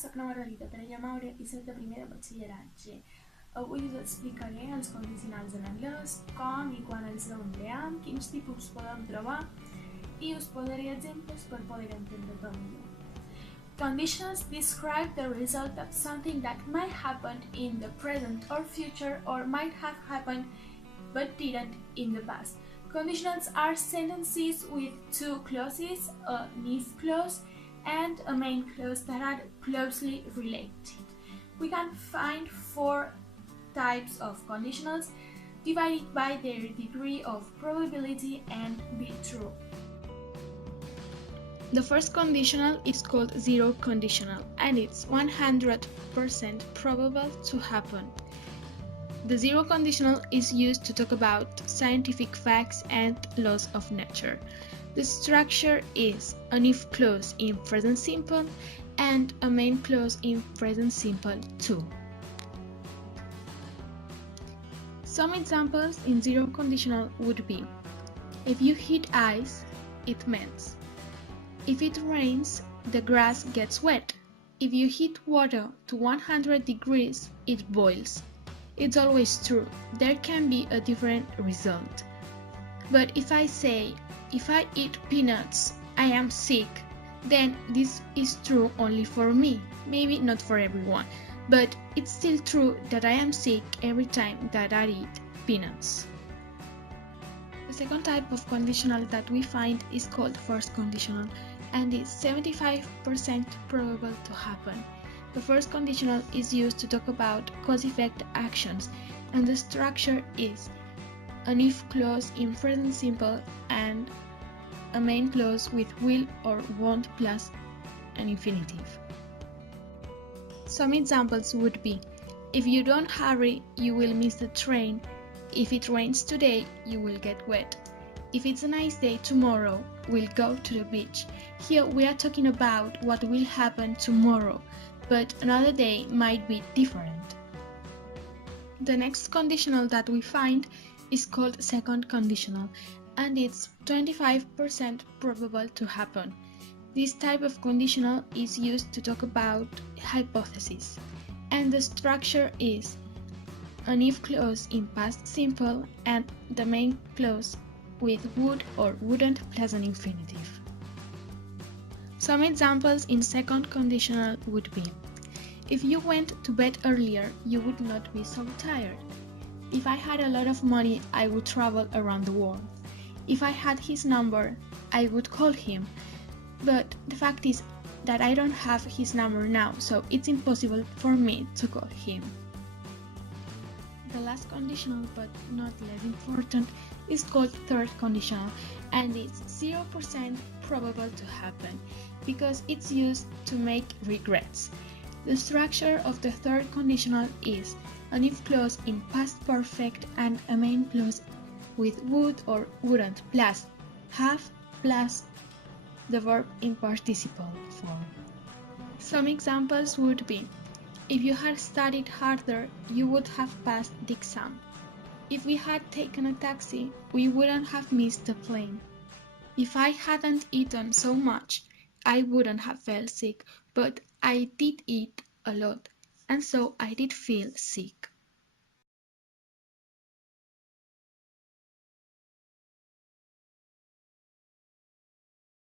Soc na Margarita Terella Maure i soc de primer de batxillerat G. Avui us explicaré els condicionals en anglès, com i quan els empleam, quins tipus podem trobar i us posaré exemples per poder entendre-ho millor. Conditionals describe the result of something that might happen in the present or future or might have happened but didn't in the past. Conditionals are sentences with two clauses, a if clause and a main clause that are closely related. We can find four types of conditionals divided by their degree of probability and be true. The first conditional is called zero conditional and it's 100% probable to happen. The zero conditional is used to talk about scientific facts and laws of nature. The structure is an if clause in present simple and a main clause in present simple too. Some examples in zero conditional would be: if you hit ice, it melts. If it rains, the grass gets wet. If you heat water to 100 degrees, it boils. It's always true. There can be a different result. But if I say, if I eat peanuts, I am sick, then this is true only for me, maybe not for everyone, but it's still true that I am sick every time that I eat peanuts. The second type of conditional that we find is called first conditional and is 75% probable to happen. The first conditional is used to talk about cause-effect actions and the structure is an if clause in present simple and a main clause with will or won't plus an infinitive. Some examples would be: if you don't hurry, you will miss the train. If it rains today, you will get wet. If it's a nice day tomorrow, we'll go to the beach. Here we are talking about what will happen tomorrow, but another day might be different. The next conditional that we find is called second conditional and it's 25% probable to happen. This type of conditional is used to talk about hypotheses and the structure is an if clause in past simple and the main clause with would or wouldn't plus an infinitive. Some examples in second conditional would be: if you went to bed earlier, you would not be so tired. If I had a lot of money, I would travel around the world. If I had his number, I would call him. But the fact is that I don't have his number now, so it's impossible for me to call him. The last conditional, but not less important, is called third conditional and it's 0% probable to happen because it's used to make regrets. The structure of the third conditional is an if clause in past perfect and a main clause with would or wouldn't plus have plus the verb in participle form. Some examples would be: if you had studied harder, you would have passed the exam. If we had taken a taxi, we wouldn't have missed the plane. If I hadn't eaten so much, I wouldn't have felt sick, but I did eat a lot, and so I did feel sick.